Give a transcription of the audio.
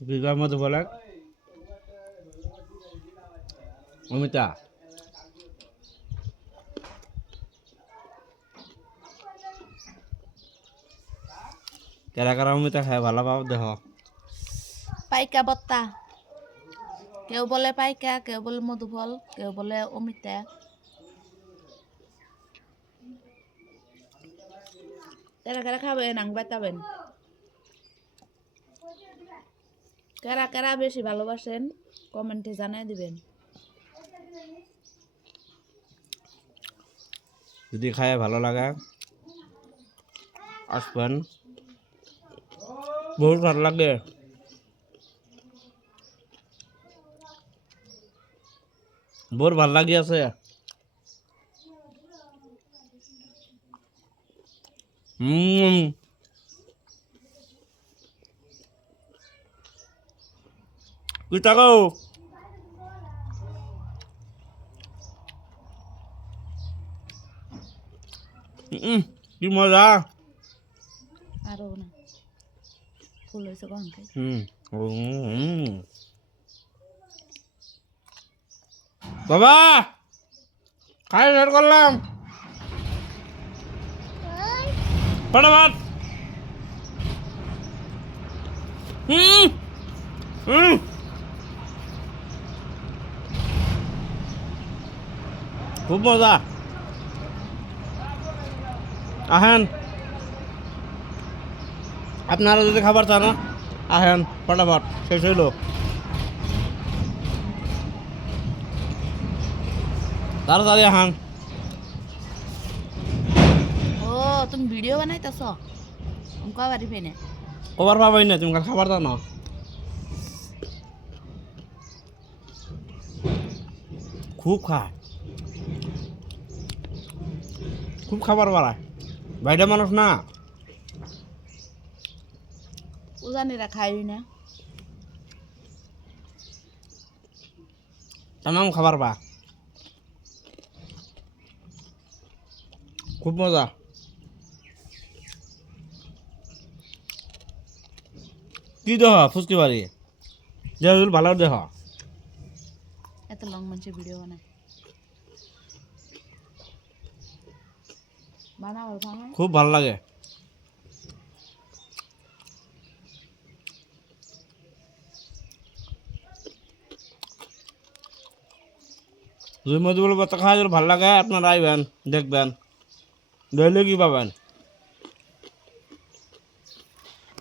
বিঘার মতো বলে অমিতা কারা কারা অমিতা খায় ভালো পাও দেখ পাইকা বত্তা কেউ বলে পাইকা কেউ বলে মধুফল কেউ বলে অমিতা কারা কারা খাবেন আং বাতাবেন কারা কারা বেশি ভালোবাসেন কমেন্টে জানিয়ে দিবেন যদি খায় ভালো লাগে আসবেন বহুত ভালো লাগে বহুত ভাল লাগি আছে তুই তাকাও কি মজা আরো না ফুল হয়েছে গঙ্গে বাবা খাই শেষ করলাম ফটাফট খুব মজা আহেন আপনারা যদি খাবার চান না আহেন ফটাফট শেষ হইল তাড়াতাড়ি আহান ও তুমি ভিডিও বানাইতেছ অঙ্কা বাড়ি পেনে ওভার পাবাই না তুমি খাবার দাও না খুব খায় খুব খাবার বাড়ায় বাইরে মানুষ না উজানিরা খাই না তামাম খাবার বা খুব মজা কি দেহ ফুচকি বাড়ি দেহ ভালো দেহ এত লং মানুষের ভিডিও বানায় বানাও বানাও খুব ভালো লাগে যদি মধুবল বাচ্চা খাওয়া যদি ভালো লাগে আপনারা আইবেন দেখবেন দেখলে কি পাবেন